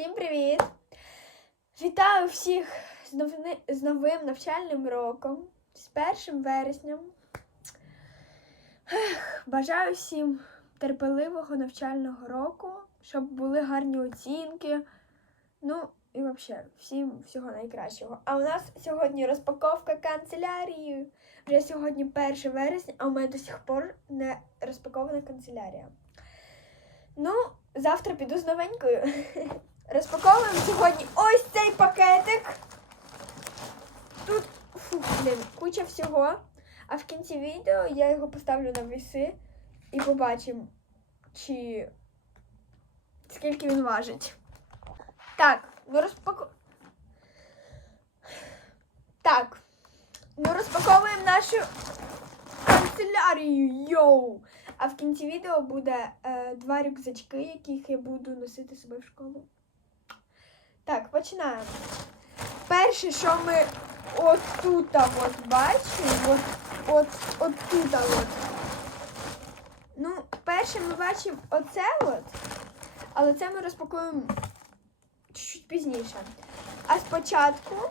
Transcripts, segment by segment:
Всім привіт! Вітаю всіх з, новини... з новим навчальним роком, з 1 вересням. Ех, Бажаю всім терпеливого навчального року, щоб були гарні оцінки. Ну, і взагалі, всім всього найкращого. А у нас сьогодні розпаковка канцелярії. Вже сьогодні 1 вересня, а у мене до сих пор не розпакована канцелярія. Ну, завтра піду з новенькою. Розпаковуємо сьогодні ось цей пакетик. Тут фу, блін, куча всього. А в кінці відео я його поставлю на віси і побачимо, чи скільки він важить. Так, ну розпаку... Так. Ну розпаковуємо нашу канцелярію. Йоу! А в кінці відео буде е, два рюкзачки, яких я буду носити собою в школу. Так, починаємо. Перше, що ми отут от бачимо, от, от, тут от. Ну, перше ми бачимо оце от, але це ми розпакуємо чуть пізніше. А спочатку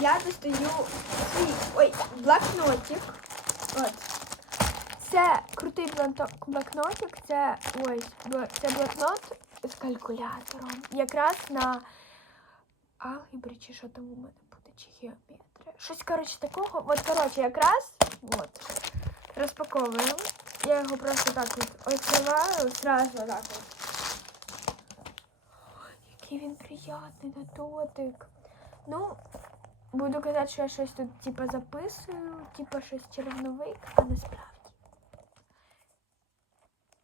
я достаю свій ой, блокнотик. От. Це крутий блокнотик, це ось це блокнот калькулятором. Якраз на алгебрі, чи що там у мене буде, чи геометрія. Щось, коротше, такого. От, коротше, якраз от. Розпаковуємо. Я його просто так от відкриваю, зразу так от. Який він приятний на дотик. Ну, буду казати, що я щось тут типа записую, типа щось червновик, а насправді.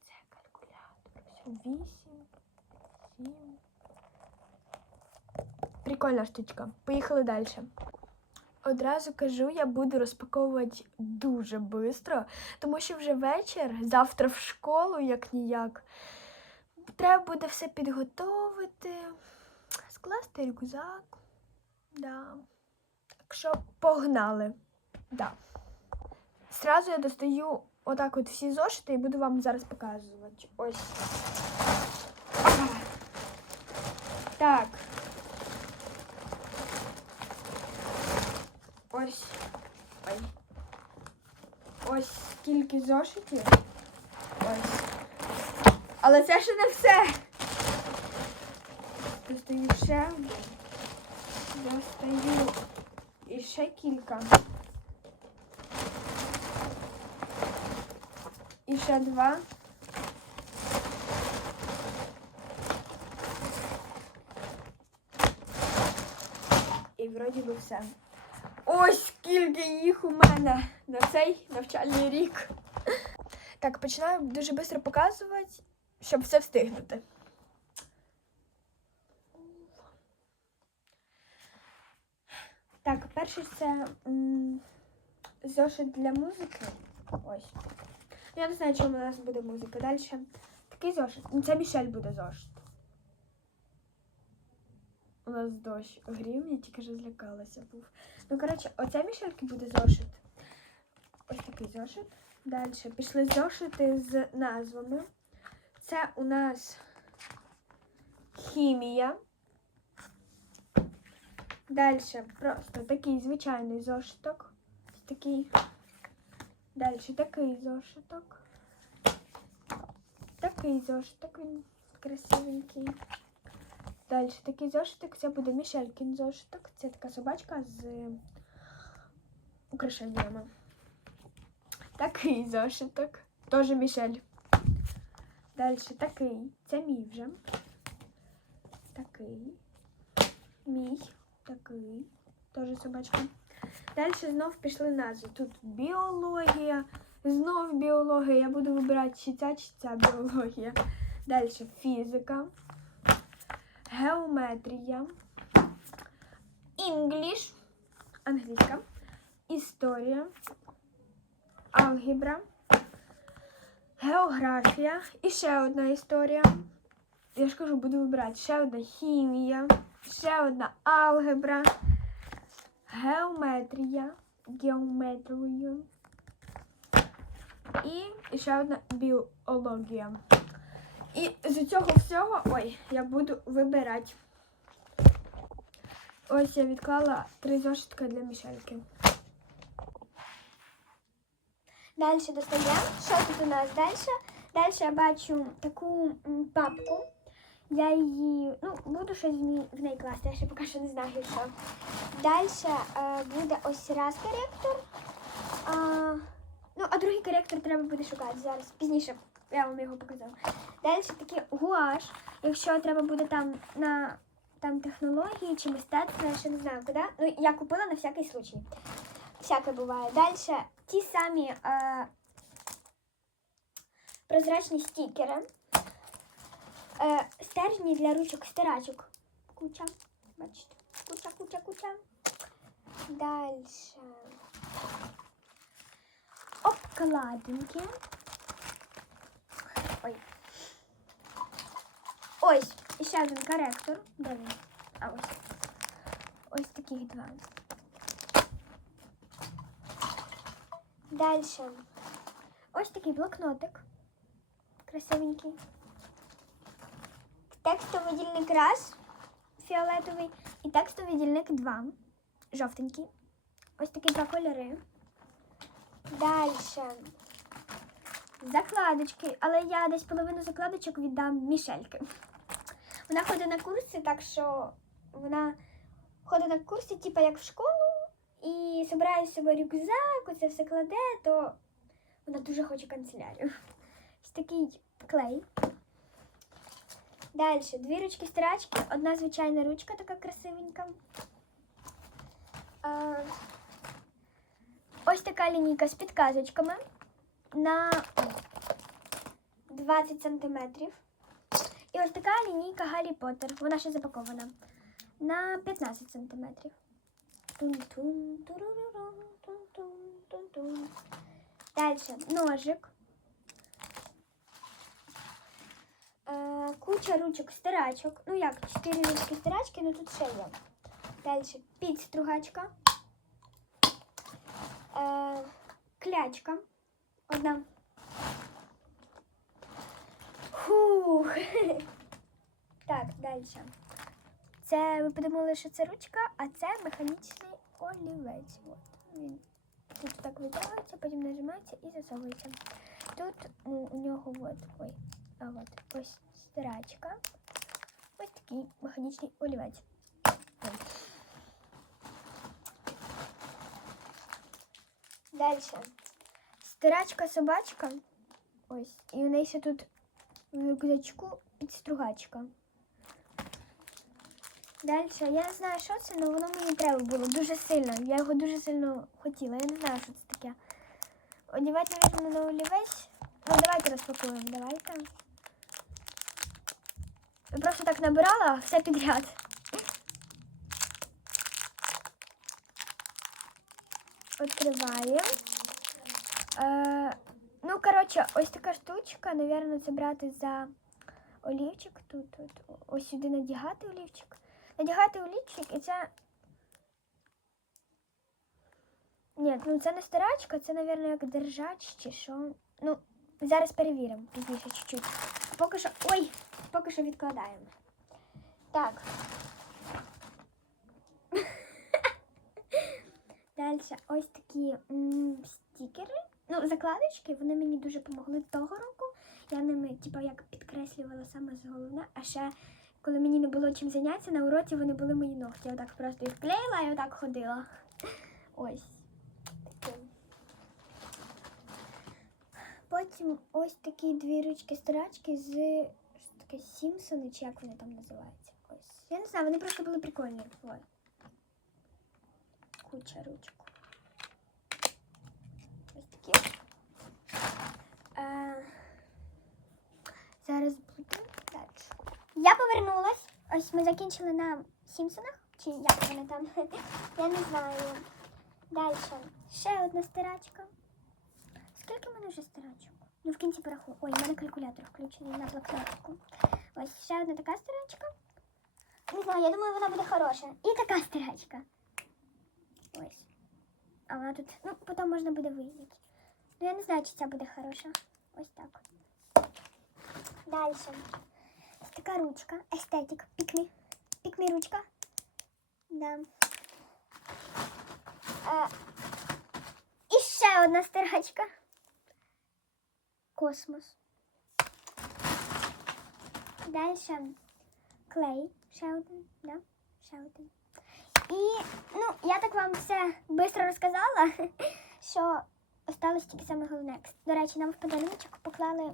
Це калькулятор. Все, 8, 7. Прикольна штучка. Поїхали далі. Одразу кажу, я буду розпаковувати дуже швидко, тому що вже вечір, завтра в школу, як ніяк. Треба буде все підготовити, скласти рюкзак. Да. Так що погнали. Да. Сразу я достаю отак от всі зошити і буду вам зараз показувати. Ось. Так. Ось. Ой. Ось скільки зошитів. Ось. Але це ще не все. Достаю ще. Достаю і ще кілька. І ще два. Вроді би все. Ось скільки їх у мене на цей навчальний рік. Так, починаю дуже швидко показувати, щоб все встигнути. Так, перше це зошит для музики. Ось. Я не знаю, чому у нас буде музика. Далі такий зошит. Ну, Це Мішель буде зошит. У нас дощ грім, я тільки ж злякалася був. Ну, коротше, оця Мішельки буде зошит. Ось такий зошит. Далі пішли зошити з назвами. Це у нас хімія. Далі просто такий звичайний зошиток. Такий. Далі такий зошиток. Такий зошиток, він красивенький. Далі такий зошиток, це буде Мішелькін зошиток. Це така собачка з украшеннями. Такий зошиток. Теж Мішель. Далі такий. Це мій вже. Такий. Мій. Такий. Теж собачка. Далі знов пішли назви. Тут біологія. Знов біологія. Я буду вибирати чи ця, чи ця біологія. Далі фізика. Геометрія. Інгліш. Англійська. Історія. Алгебра. Географія. І ще одна історія. Я ж кажу, буду вибирати ще одна хімія, ще одна алгебра, геометрія, геометрію і ще одна біологія. І з цього всього, ой, я буду вибирати. Ось я відклала три зошитка для мішельки. Далі достаємо. Що тут у нас далі? Далі я бачу таку папку. Я її, ну, буду щось в неї класти, я ще поки що не знаю що. Далі е, буде ось раз коректор. А, ну, а другий коректор треба буде шукати зараз. Пізніше я вам його показав. Далі такий гуаш. Якщо треба буде там на там технології чи мистецтво, я ще не знаю куди. Ну, я купила на всякий случай. Всяке буває. Далі ті самі е, прозрачні стікери. Е, стержні для ручок стирачок. Куча. Бачите? Куча, куча, куча. Далі. Обкладинки. Ой. Ось, ще один коректор. Де він? А ось. Ось таких два. Далі. Ось такий блокнотик. Красивенький. Текстовий дільник раз, фіолетовий, і текстовий дільник два, жовтенький. Ось такі два кольори. Далі. Закладочки, але я десь половину закладочок віддам Мішельки. Вона ходить на курси, так що вона ходить на курси, типу як в школу, і збирає з собою рюкзак, оце все кладе, то вона дуже хоче канцелярію. Ось такий клей. Далі дві ручки стирачки, одна звичайна ручка, така красивенька. А, ось така лінійка з підказочками на 20 сантиметрів. І ось така лінійка Гаррі Поттер. Вона ще запакована. На 15 сантиметрів. Тун-тун, турурурум, тун-тун, тун-тун. Далі ножик. Е, куча ручок стирачок. Ну як, 4 ручки стирачки, ну тут ще є. Далі підстругачка. Е, клячка. Одна. Фух. Так, далі. Це ви подумали, що це ручка, а це механічний олівець. От. Він тут так витягується, потім нажимається і засовується. Тут у нього от, ой, а от ось стирачка. Ось такий механічний олівець. Далі. Стирачка собачка. Ось. І у неї ще тут рюкзачку підстругачка. Далі, я не знаю, що це, але воно мені треба було дуже сильно. Я його дуже сильно хотіла. Я не знаю, що це таке. Одівати, мабуть, на олівець. Ну, давайте розпакуємо, давайте. Я просто так набирала все підряд. Відкриваємо. Ну, коротше, ось така штучка, напевно, це брати за олівчик. Тут, тут ось сюди надягати олівчик. Надягати олівчик і це. Ні, ну це не стирачка, це, напевно, як держач чи що. Ну, зараз перевіримо пізніше чуть-чуть. Поки що. Ой! Поки що відкладаємо. Так. Далі ось такі м, стікери. Ну, закладочки, вони мені дуже допомогли того року. Я ними, типу, як підкреслювала саме з головне. А ще, коли мені не було чим зайнятися, на уроці вони були мої ногті. Я отак просто їх клеїла і отак ходила. Ось. Потім ось такі дві ручки стирачки з таке Сімпсони, чи як вони там називаються. Ось. Я не знаю, вони просто були прикольні. Ой. Куча ручок. Ось такі. Е, зараз буде далі. Я повернулась. Ось ми закінчили на Сімпсонах. Чи як вони там? Я не знаю. Далі. Ще одна стирачка. Скільки в мене вже стирачок? Ну, в кінці порахую. Ой, у мене калькулятор включений на блокнотику. Ось ще одна така стирачка. Не знаю, я думаю, вона буде хороша. І така стирачка. Ось. А вона тут, ну, потім можна буде виїздити. Ну, я не знаю, чи ця буде хороша. Ось так. Далі. Така ручка. Естетик. Пікмі. Пікмі ручка. Да. Е, і ще одна стирачка. Космос. Далі клей. Ще один. Да? Ще один. І ну, я так вам все швидко розказала, що осталось тільки саме головне. До речі, нам в подарунок поклали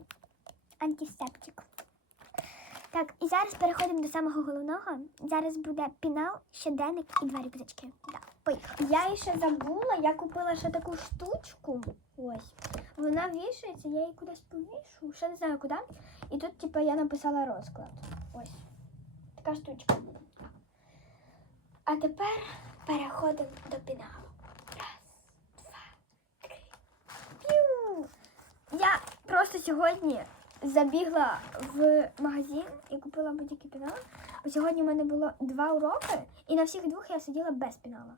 антисептик. Так, і зараз переходимо до самого головного. Зараз буде пінал, щоденник і два рюкзачки. Да, поїхали. Я ще забула, я купила ще таку штучку. Ось. Вона вішається, я її кудись повішу, ще не знаю куди. І тут, типу, я написала розклад. Ось. Така штучка. А тепер переходимо до піналу. Раз, два, три. Піу! Я просто сьогодні забігла в магазин і купила будь-який пінал. Бо сьогодні в мене було два уроки, і на всіх двох я сиділа без пінала.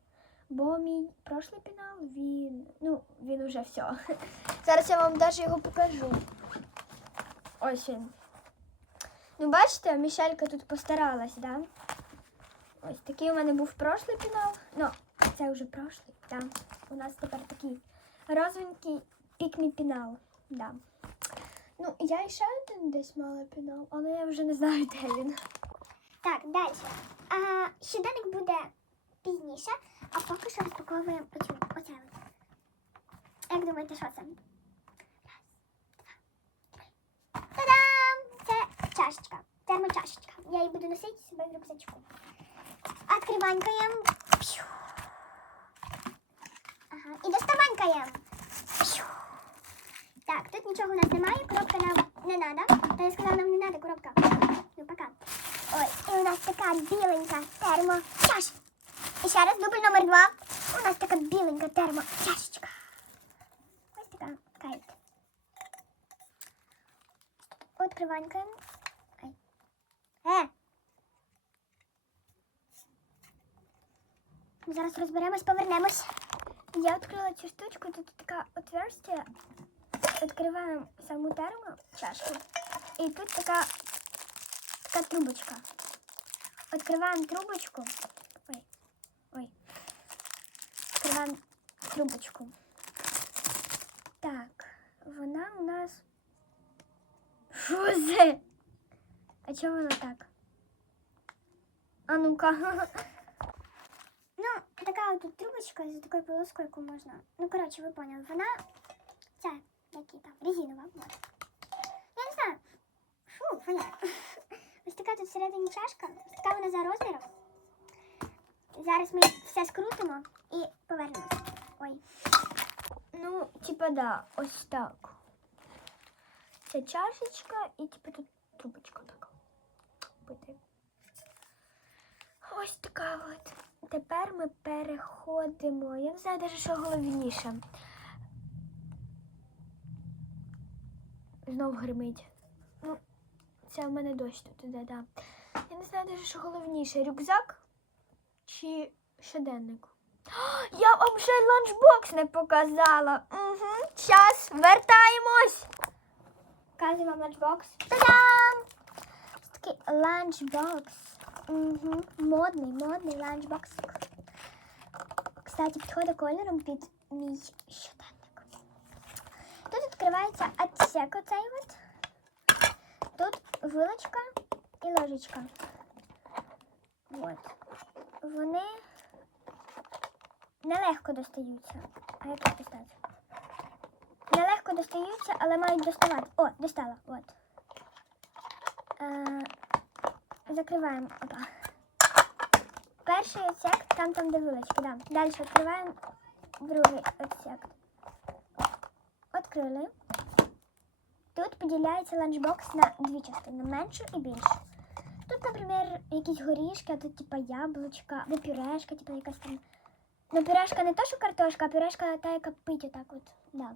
Бо мій прошлий пінал, він. Ну, він уже все. Зараз я вам навіть його покажу. Ось він. Ну, бачите, Мішелька тут постаралась, да? Ось такий у мене був прошлий пінал. Ну, це вже прошлий, да. У нас тепер такий розовенький пікмі пінал. Да. Ну, я і ще один десь мала пінал, але я вже не знаю, де він. Так, далі. А, щоденник буде пізніше, а поки що розпаковуємо оцю, оце. Як думаєте, що це? Раз, два, три. Та-дам! Це чашечка, термочашечка. Я її буду носити собою в рюкзачку. Откриванькаємо. Ага. І доставанькаємо. Так, тут нічого у нас немає, коробка нам не треба. Та я сказала, нам не треба коробка. Ну, пока. Ой, і у нас така біленька термочаш. І ще раз дубль номер два. У нас така біленька термочашечка. Ось така кайт. Откриванькаємо. Е. Ми зараз розберемось, повернемось. Я відкрила цю штучку, тут така отверстие. Відкриваємо саму термо чашку. І тут така, така трубочка. Відкриваємо трубочку. Ой. Ой. Відкриваємо трубочку. Так, вона у нас. Що це? А чого вона так? А ну-ка. Ну, така от тут трубочка з такою полоскою, яку можна. Ну, коротше, ви поняли. Вона ця, які там, резинова. Вот. Я не знаю. Фу, вона. Ось така тут всередині чашка. Ось така вона за розміром. Зараз ми все скрутимо і повернемось. Ой. Ну, типа, да, ось так. Це чашечка і типа тут трубочка така. Ось така от. Тепер ми переходимо. Я не знаю навіть, що головніше. Знов гримить. Ну, це в мене дощ тут іде, да. Я не знаю навіть, що головніше. Рюкзак чи щоденник? Я вам ще ланчбокс не показала. Угу. Час, вертаємось. Показую вам ланчбокс. Та-дам! Такий ланчбокс. Угу. Модний, модний ланчбокс. Кстати, підходить кольором під мій щоденник. Тут відкривається отсек оцей от. Тут вилочка і ложечка. От. Вони нелегко достаються. А як їх достати? Нелегко достаються, але мають доставати. О, достала. От. Е, закриваємо. Опа. Перший отсек, там там де вилочки, да. Далі відкриваємо другий отсек. Відкрили. Тут поділяється ланчбокс на дві частини, меншу і більшу. Тут, наприклад, якісь горішки, а тут типа яблучка, або пюрешка, типа якась там. Ну, пюрешка не то, що картошка, а пюрешка та, яка пить отак от. Да.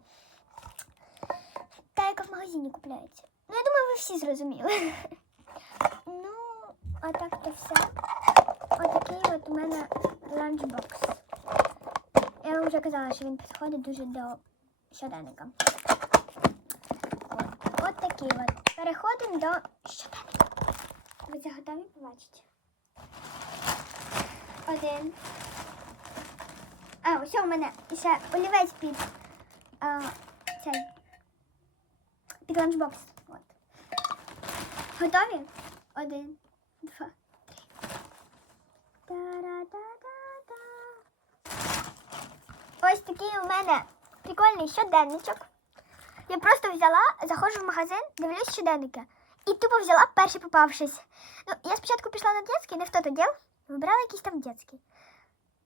Та, яка в магазині купляється. Ну, я думаю, ви всі зрозуміли. Ну, а так то все. Отакий от у мене ланчбокс. Я вам вже казала, що він підходить дуже до щоденника. От, от такий от. Переходимо до щоденника. Ви це готові побачити? Один. А, ось у мене ще олівець під а, цей. Під ланчбокс. От. Готові? Один, два, три. Та-ра-та-та-та. Ось такий у мене прикольний щоденничок. Я просто взяла, заходжу в магазин, дивлюсь щоденники. І тупо взяла перший попавшись. Ну, я спочатку пішла на детський, не в тот отдел, вибрала якийсь там детський.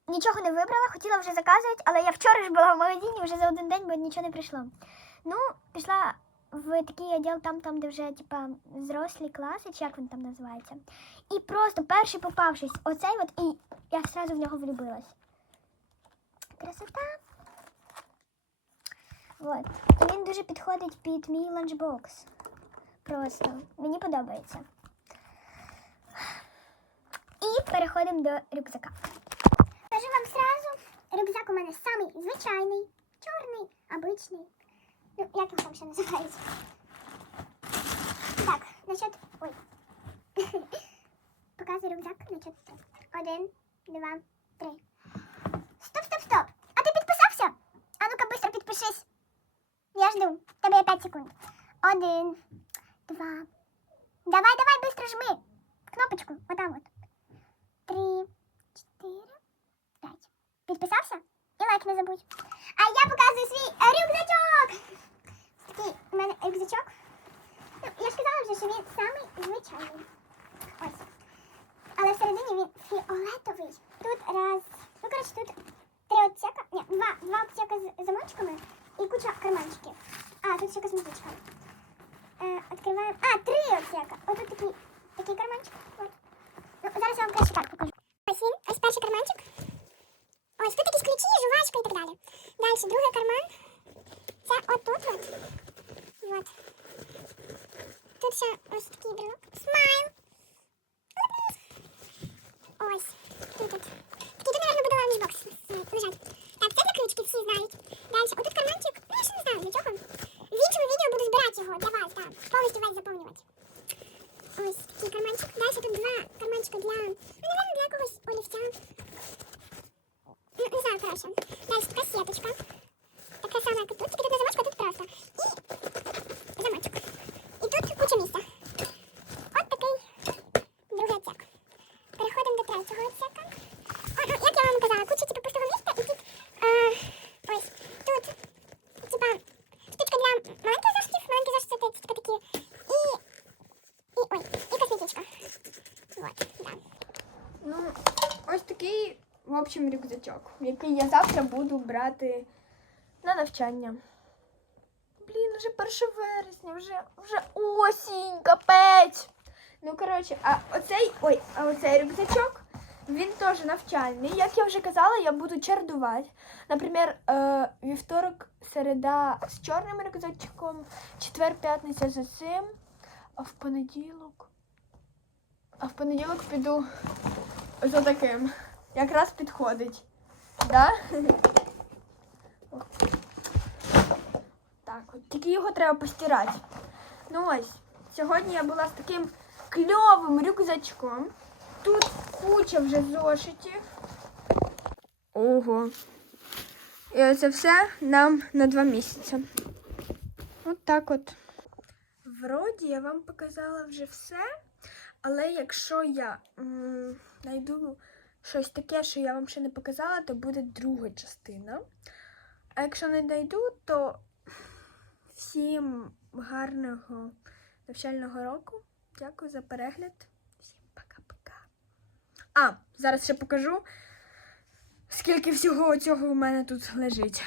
Нічого не вибрала, хотіла вже заказувати, але я вчора ж була в магазині вже за один день, бо нічого не прийшло. Ну, пішла в такий відділ, там, там, де вже типа зрослі класи, чи як він там називається. І просто перший попавшись, оцей от, і я одразу в нього влюбилась. Красота. От. І він дуже підходить під мій ланчбокс. Просто мені подобається. І переходимо до рюкзака. Скажу вам сразу, рюкзак у мене самий звичайний, чорний, обичний. Ну, як його там ще називають? Так, значить, ой. Показую рюкзак, значить, один, два, три. Стоп, стоп, стоп. А ти підписався? А ну-ка, быстро підпишись. Я жду. Тебе є 5 секунд. Один, два. Давай, давай, быстро жми. Кнопочку, вот там вот. Три, чотири, п'ять. Підписався? І лайк не забудь. А я показую свій рюкзачок. Такий у мене рюкзачок. Ну, я ж казала вже, що він самий звичайний. Ось. Але всередині він фіолетовий. Тут раз. Ну, коротше, тут три отсека. Ні, два, два отсека з замочками і куча карманчиків. А, тут ще косметичка. Е, відкриваємо. А, три отсека. Ось тут такий, такий карманчик. От. Ну, зараз я вам краще так покажу. Ось він, ось перший карманчик. Ось тут якісь ключі, жувачка і так далі. Далі другий карман. Це отут от. Вот. Тут ще ось такий брелок. Смайл. Ось. Тут от. Такий тут, наверное, буде ланчбокс лежать. Так, це для ключки, всі знають. Далі, отут карманчик. Ну, я ще не знаю, для чого. В іншому відео буду збирати його для вас, так. Повністю весь заповнювати. Ось такий карманчик. Далі тут два карманчика для, ну, наверное, для якогось олівця. Ну, не знаю, коротше. Далі така сіточка. Така сама, як тут, тільки тут не замочка, а тут просто. І замочок. І тут куча місця. От такий другий отсек. Переходимо до третього отсека. О, ну, як я вам казала, куча типу пустого місця, і тут, а, ось, тут, типа, штучка для маленьких зошитів, маленькі зошити, це типа такі. І, і, ой, і косметичка. Вот, да. Ну, ось такий, в рюкзачок, який я завтра буду брати на навчання. Блін, вже 1 вересня, вже, вже осінь, капець. Ну, коротше, а оцей, ой, а оцей рюкзачок, він теж навчальний. Як я вже казала, я буду чередувати. Наприклад, е, вівторок, середа з чорним рюкзачком, четвер, п'ятниця з цим, а в понеділок. А в понеділок піду за таким. Якраз підходить. Да? Так, от тільки його треба постирати. Ну ось, сьогодні я була з таким кльовим рюкзачком. Тут куча вже зошитів. Ого. І оце все нам на два місяці. От так от. Вроді я вам показала вже все. Але якщо я знайду щось таке, що я вам ще не показала, то буде друга частина. А якщо не дойду, то всім гарного навчального року. Дякую за перегляд. Всім пока-пока. А, зараз ще покажу, скільки всього цього у мене тут лежить.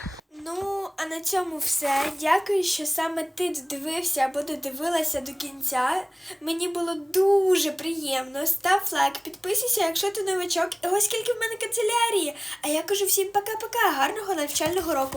Ну, а на цьому все. Дякую, що саме ти додивився або додивилася до кінця. Мені було дуже приємно. Став лайк, підписуйся, якщо ти новачок. І ось скільки в мене канцелярії. А я кажу всім пока-пока, гарного навчального року.